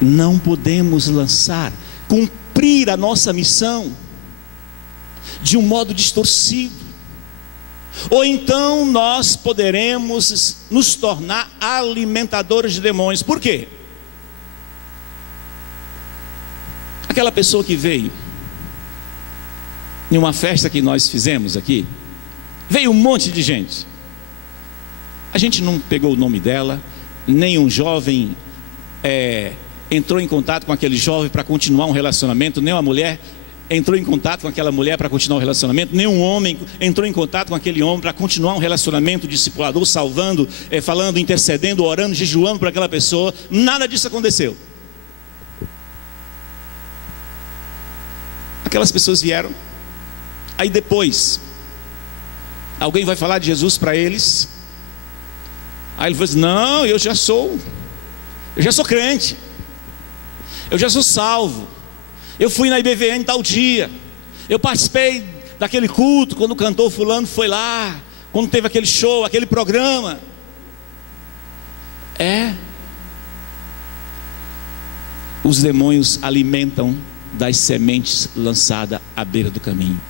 Não podemos cumprir a nossa missão de um modo distorcido. Ou então nós poderemos nos tornar alimentadores de demônios. Por quê? Aquela pessoa que veio em uma festa que nós fizemos aqui, veio um monte de gente. A gente não pegou o nome dela, nem um jovem entrou em contato com aquele jovem para continuar um relacionamento, nem uma mulher entrou em contato com aquela mulher para continuar um relacionamento, nem um homem entrou em contato com aquele homem para continuar um relacionamento discipulador, salvando, falando, intercedendo, orando, jejuando por aquela pessoa. Nada disso aconteceu. Aquelas pessoas vieram, aí depois alguém vai falar de Jesus para eles, aí ele fala assim: não, eu já sou crente, eu já sou salvo, eu fui na IBVN tal dia, eu participei daquele culto, quando o cantor fulano foi lá, quando teve aquele show, aquele programa. Os demônios alimentam das sementes lançadas à beira do caminho.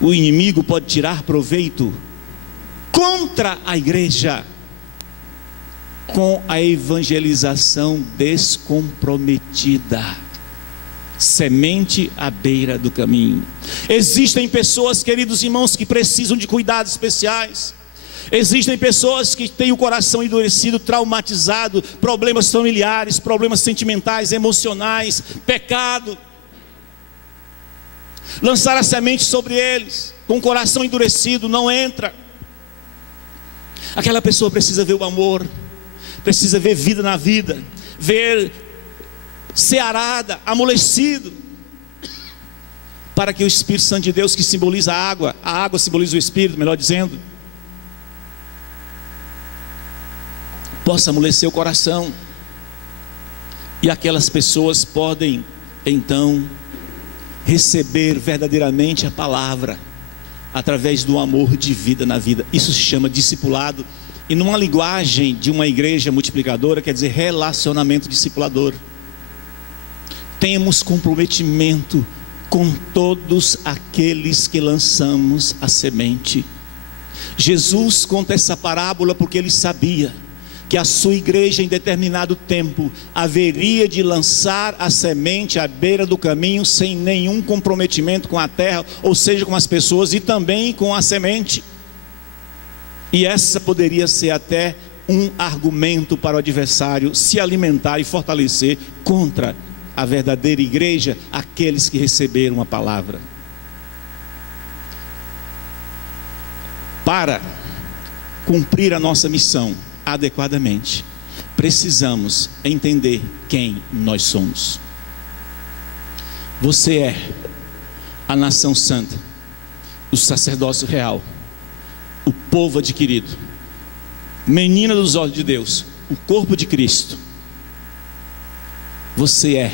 O inimigo pode tirar proveito contra a igreja com a evangelização descomprometida. Semente à beira do caminho. Existem pessoas, queridos irmãos, que precisam de cuidados especiais. Existem pessoas que têm o coração endurecido, traumatizado, problemas familiares, problemas sentimentais, emocionais, pecado. Lançar a semente sobre eles, com o coração endurecido, não entra. Aquela pessoa precisa ver o amor, precisa ver vida na vida, ver ser arada, amolecido, para que o Espírito Santo de Deus, que simboliza a água simboliza o Espírito, melhor dizendo, possa amolecer o coração. E aquelas pessoas podem então receber verdadeiramente a palavra através do amor de vida na vida. Isso se chama discipulado, e numa linguagem de uma igreja multiplicadora, quer dizer relacionamento discipulador. Temos comprometimento com todos aqueles que lançamos a semente. Jesus conta essa parábola porque ele sabia que a sua igreja em determinado tempo haveria de lançar a semente à beira do caminho sem nenhum comprometimento com a terra, ou seja, com as pessoas e também com a semente. E essa poderia ser até um argumento para o adversário se alimentar e fortalecer contra a verdadeira igreja, aqueles que receberam a palavra. Para cumprir a nossa missão adequadamente, precisamos entender quem nós somos. Você é a nação santa, o sacerdócio real, o povo adquirido, menina dos olhos de Deus, o corpo de Cristo. Você é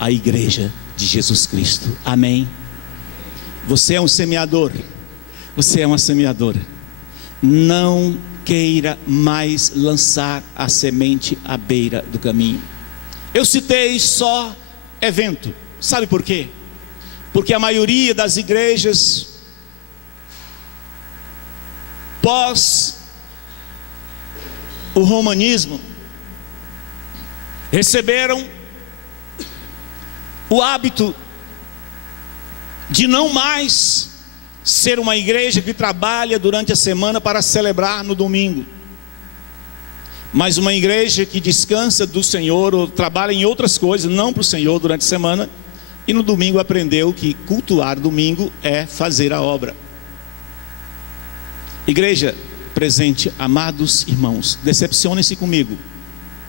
a igreja de Jesus Cristo. Amém? Você é um semeador, você é uma semeadora. Não queira mais lançar a semente à beira do caminho. Eu citei só evento. Sabe por quê? Porque a maioria das igrejas pós o romanismo receberam o hábito de não mais ser uma igreja que trabalha durante a semana para celebrar no domingo, mas uma igreja que descansa do Senhor, ou trabalha em outras coisas, não para o Senhor durante a semana, e no domingo aprendeu que cultuar domingo é fazer a obra. Igreja presente, amados irmãos, decepcionem-se comigo,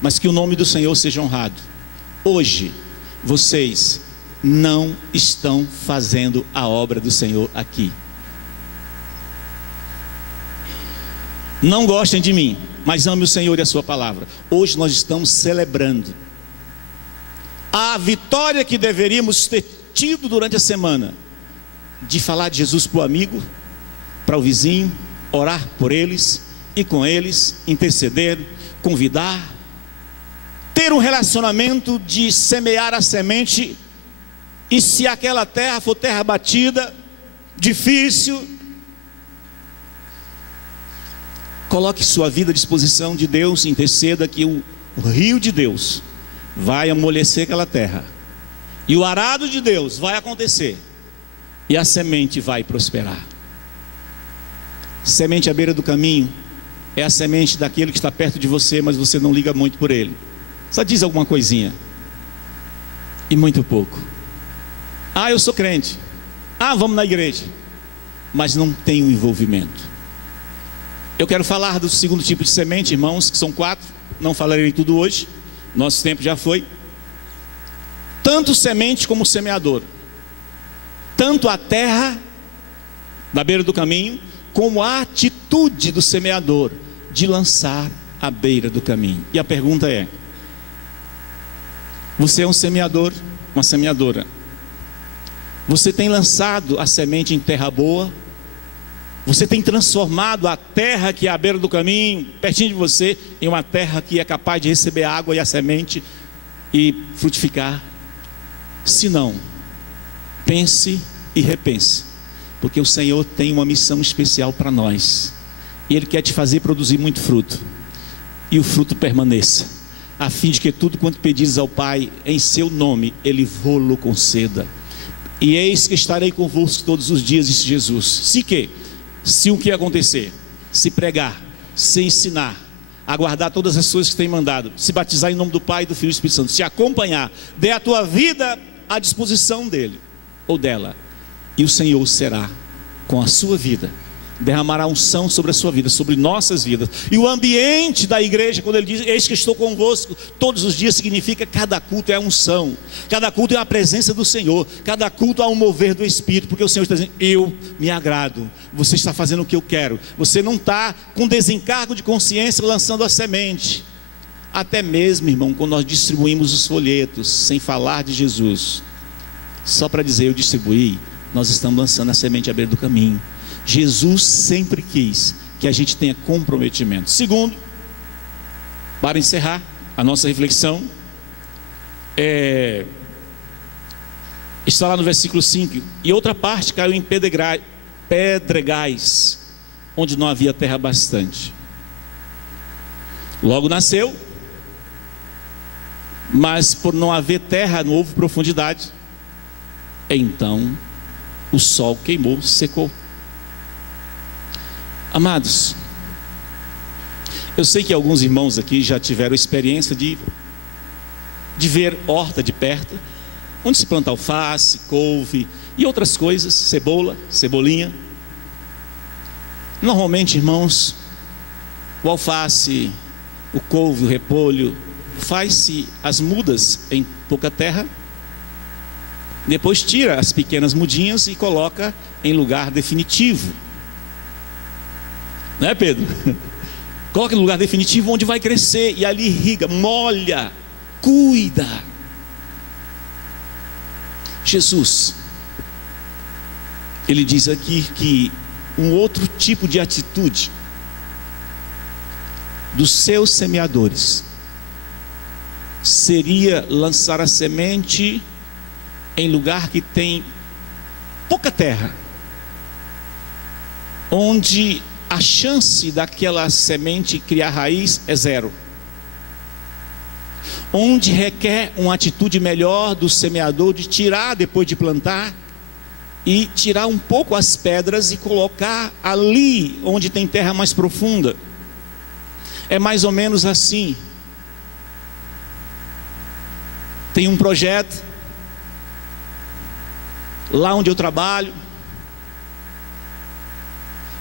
mas que o nome do Senhor seja honrado. Hoje vocês não estão fazendo a obra do Senhor aqui. Não gostem de mim, mas ame o Senhor e a sua palavra. Hoje nós estamos celebrando a vitória que deveríamos ter tido durante a semana, de falar de Jesus para o amigo, para o vizinho, orar por eles e com eles, interceder, convidar, ter um relacionamento de semear a semente, e se aquela terra for terra batida, difícil, coloque sua vida à disposição de Deus, interceda que o rio de Deus vai amolecer aquela terra, e o arado de Deus vai acontecer, e a semente vai prosperar. Semente à beira do caminho é a semente daquele que está perto de você, mas você não liga muito por ele, só diz alguma coisinha, e muito pouco. Ah, eu sou crente, ah, vamos na igreja, mas não tem um envolvimento. Eu quero falar do segundo tipo de semente, irmãos, que são 4, não falarei tudo hoje, nosso tempo já foi. Tanto semente como semeador, tanto a terra na beira do caminho, como a atitude do semeador de lançar à beira do caminho. E a pergunta é: você é um semeador, uma semeadora? Você tem lançado a semente em terra boa? Você tem transformado a terra que é à beira do caminho, pertinho de você, em uma terra que é capaz de receber água e a semente e frutificar? Se não, pense e repense, porque o Senhor tem uma missão especial para nós, e Ele quer te fazer produzir muito fruto, e o fruto permaneça, a fim de que tudo quanto pedires ao Pai em seu nome, Ele vô-lo conceda. E eis que estarei convosco todos os dias, disse Jesus. Se o que acontecer, se pregar, se ensinar, aguardar todas as coisas que tem mandado, se batizar em nome do Pai, do Filho e do Espírito Santo, se acompanhar, dê a tua vida à disposição dele ou dela, e o Senhor será com a sua vida, derramará unção sobre a sua vida, sobre nossas vidas. E o ambiente da igreja, quando ele diz eis que estou convosco todos os dias, significa cada culto é unção, cada culto é a presença do Senhor, cada culto há um mover do Espírito, porque o Senhor está dizendo: eu me agrado, você está fazendo o que eu quero, você não está com desencargo de consciência lançando a semente. Até mesmo, irmão, quando nós distribuímos os folhetos, sem falar de Jesus, só para dizer eu distribuí, nós estamos lançando a semente à beira do caminho. Jesus sempre quis que a gente tenha comprometimento. Segundo, para encerrar a nossa reflexão, está lá no versículo 5: e outra parte caiu em pedregais, onde não havia terra bastante. Logo nasceu, mas por não haver terra, não houve profundidade. Então o sol queimou, secou. Amados, eu sei que alguns irmãos aqui já tiveram experiência de ver horta de perto, onde se planta alface, couve e outras coisas, cebola, cebolinha. Normalmente, irmãos, o alface, o couve, o repolho, faz-se as mudas em pouca terra, depois tira as pequenas mudinhas e coloca em lugar definitivo. Não é, Pedro? Coloca no lugar definitivo onde vai crescer, e ali irriga, molha, cuida. Jesus, ele diz aqui que um outro tipo de atitude dos seus semeadores seria lançar a semente em lugar que tem pouca terra, onde a chance daquela semente criar raiz é zero, onde requer uma atitude melhor do semeador de tirar depois de plantar, e tirar um pouco as pedras e colocar ali onde tem terra mais profunda. É mais ou menos assim. Tem um projeto lá onde eu trabalho,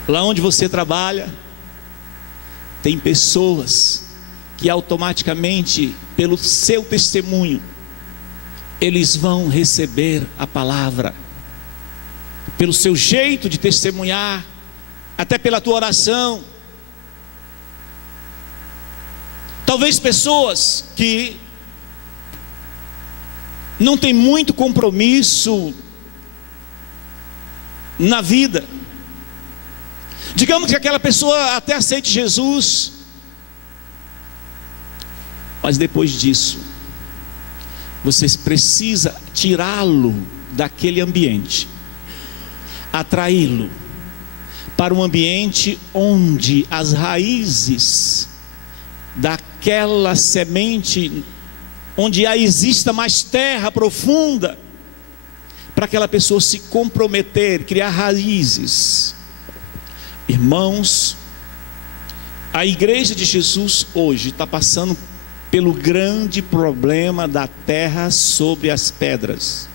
lá onde você trabalha, tem pessoas que automaticamente, pelo seu testemunho, eles vão receber a palavra, pelo seu jeito de testemunhar, até pela tua oração. Talvez pessoas que não têm muito compromisso na vida, digamos que aquela pessoa até aceite Jesus, Mas depois disso, você precisa tirá-lo daquele ambiente, atraí-lo para um ambiente onde as raízes daquela semente, onde exista mais terra profunda, para aquela pessoa se comprometer, criar raízes. Irmãos, a igreja de Jesus hoje está passando pelo grande problema da terra sobre as pedras.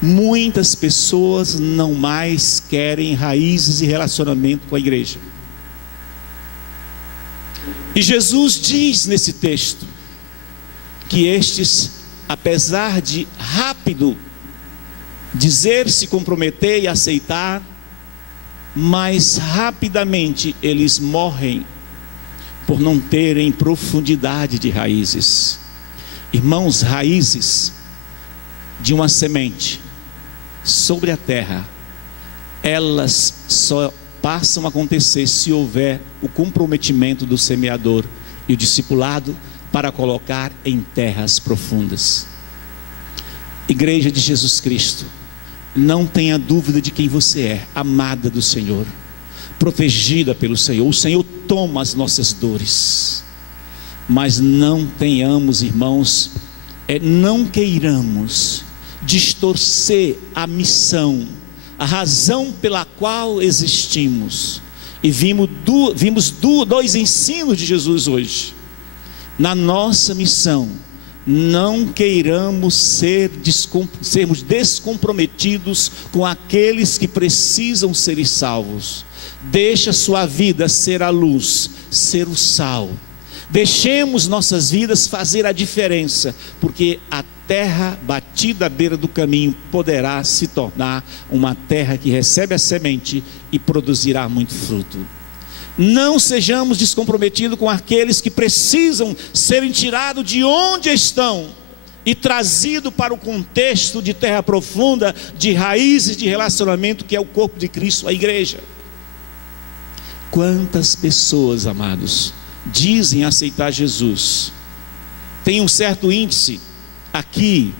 Muitas pessoas não mais querem raízes e relacionamento com a igreja. E Jesus diz nesse texto que estes, apesar de rápido dizer, se comprometer e aceitar, mais rapidamente eles morrem por não terem profundidade de raízes. Irmãos, raízes de uma semente sobre a terra, elas só passam a acontecer se houver o comprometimento do semeador e o discipulado para colocar em terras profundas. Igreja de Jesus Cristo, não tenha dúvida de quem você é, amada do Senhor, protegida pelo Senhor. O Senhor toma as nossas dores, mas não tenhamos, irmãos, não queiramos distorcer a missão, a razão pela qual existimos. E vimos dois ensinos de Jesus hoje. Na nossa missão, não queiramos sermos descomprometidos com aqueles que precisam ser salvos. Deixa sua vida ser a luz, ser o sal. Deixemos nossas vidas fazer a diferença, porque a terra batida à beira do caminho poderá se tornar uma terra que recebe a semente e produzirá muito fruto. Não sejamos descomprometidos com aqueles que precisam serem tirados de onde estão e trazidos para o contexto de terra profunda, de raízes de relacionamento, que é o corpo de Cristo, a igreja. Quantas pessoas, amados, dizem aceitar Jesus, tem um certo índice aqui,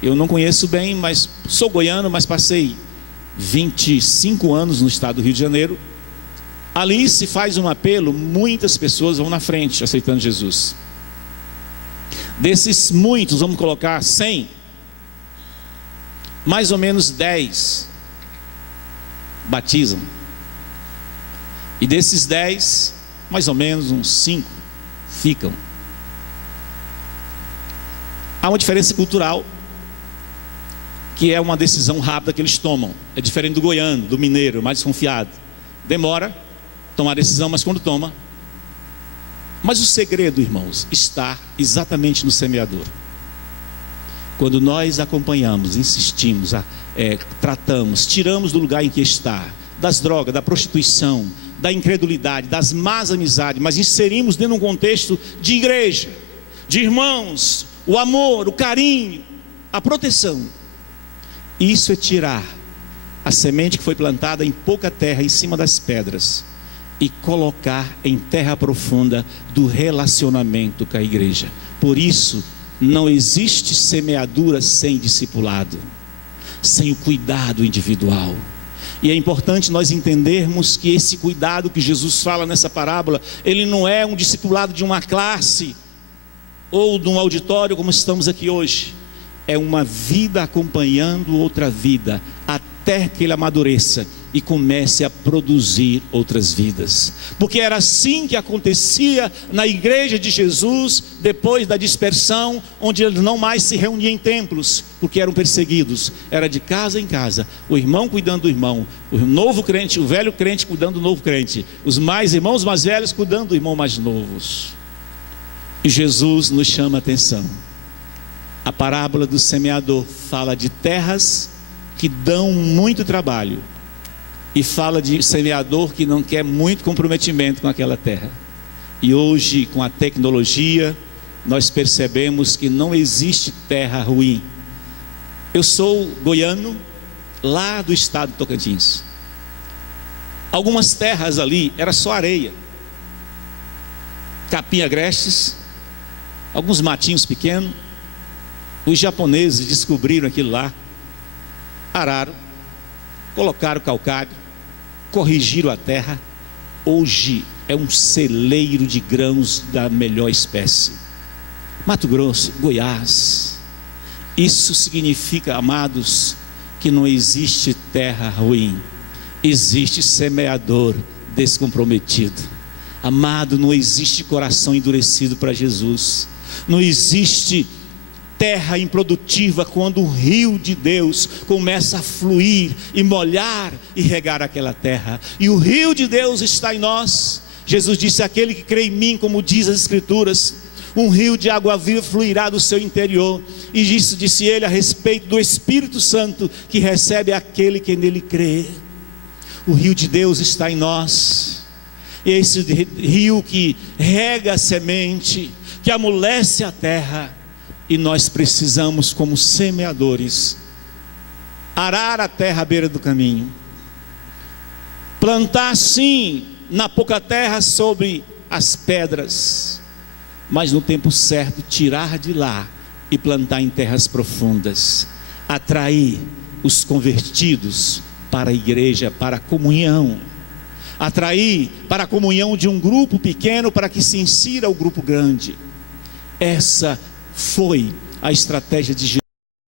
eu não conheço bem, mas sou goiano, mas passei 25 anos no estado do Rio de Janeiro. Ali se faz um apelo, muitas pessoas vão na frente aceitando Jesus. Desses muitos, vamos colocar 100, mais ou menos 10 batizam. E desses 10, mais ou menos uns 5 ficam. Há uma diferença cultural, que é uma decisão rápida que eles tomam. É diferente do goiano, do mineiro, mais desconfiado. Demora tomar a decisão, mas quando toma. Mas o segredo, irmãos, está exatamente no semeador. Quando nós acompanhamos, insistimos, tratamos, tiramos do lugar em que está, das drogas, da prostituição, da incredulidade, das más amizades, mas inserimos dentro de um contexto de igreja, de irmãos, o amor, o carinho, a proteção. Isso é tirar a semente que foi plantada em pouca terra, em cima das pedras, e colocar em terra profunda do relacionamento com a igreja. Por isso, não existe semeadura sem discipulado, sem o cuidado individual. E é importante nós entendermos que esse cuidado que Jesus fala nessa parábola, ele não é um discipulado de uma classe ou de um auditório como estamos aqui hoje. É uma vida acompanhando outra vida, até que ele amadureça e comece a produzir outras vidas. Porque era assim que acontecia na igreja de Jesus, depois da dispersão, onde eles não mais se reuniam em templos, porque eram perseguidos. Era de casa em casa, o irmão cuidando do irmão, o novo crente, o velho crente cuidando do novo crente, os irmãos mais velhos cuidando do irmão mais novos. E Jesus nos chama a atenção. A parábola do semeador fala de terras que dão muito trabalho, e fala de semeador que não quer muito comprometimento com aquela terra. E hoje, com a tecnologia, nós percebemos que não existe terra ruim. Eu sou goiano, lá do estado de Tocantins. Algumas terras ali era só areia, capim agrestes, alguns matinhos pequenos. Os japoneses descobriram aquilo lá, araram, colocaram calcário, corrigiram a terra. Hoje é um celeiro de grãos da melhor espécie. Mato Grosso, Goiás. Isso significa, amados, que não existe terra ruim, existe semeador descomprometido. Amado, não existe coração endurecido para Jesus. Não existe terra improdutiva quando o rio de Deus começa a fluir e molhar e regar aquela terra. E o rio de Deus está em nós. Jesus disse: aquele que crê em mim, como diz as Escrituras, um rio de água viva fluirá do seu interior. E isso disse ele a respeito do Espírito Santo, que recebe aquele que nele crê. O rio de Deus está em nós. Esse rio que rega a semente, que amolece a terra. E nós precisamos, como semeadores, arar a terra à beira do caminho, plantar sim na pouca terra sobre as pedras, mas no tempo certo tirar de lá e plantar em terras profundas, atrair os convertidos para a igreja, para a comunhão, atrair para a comunhão de um grupo pequeno para que se insira o grupo grande. Essa foi a estratégia de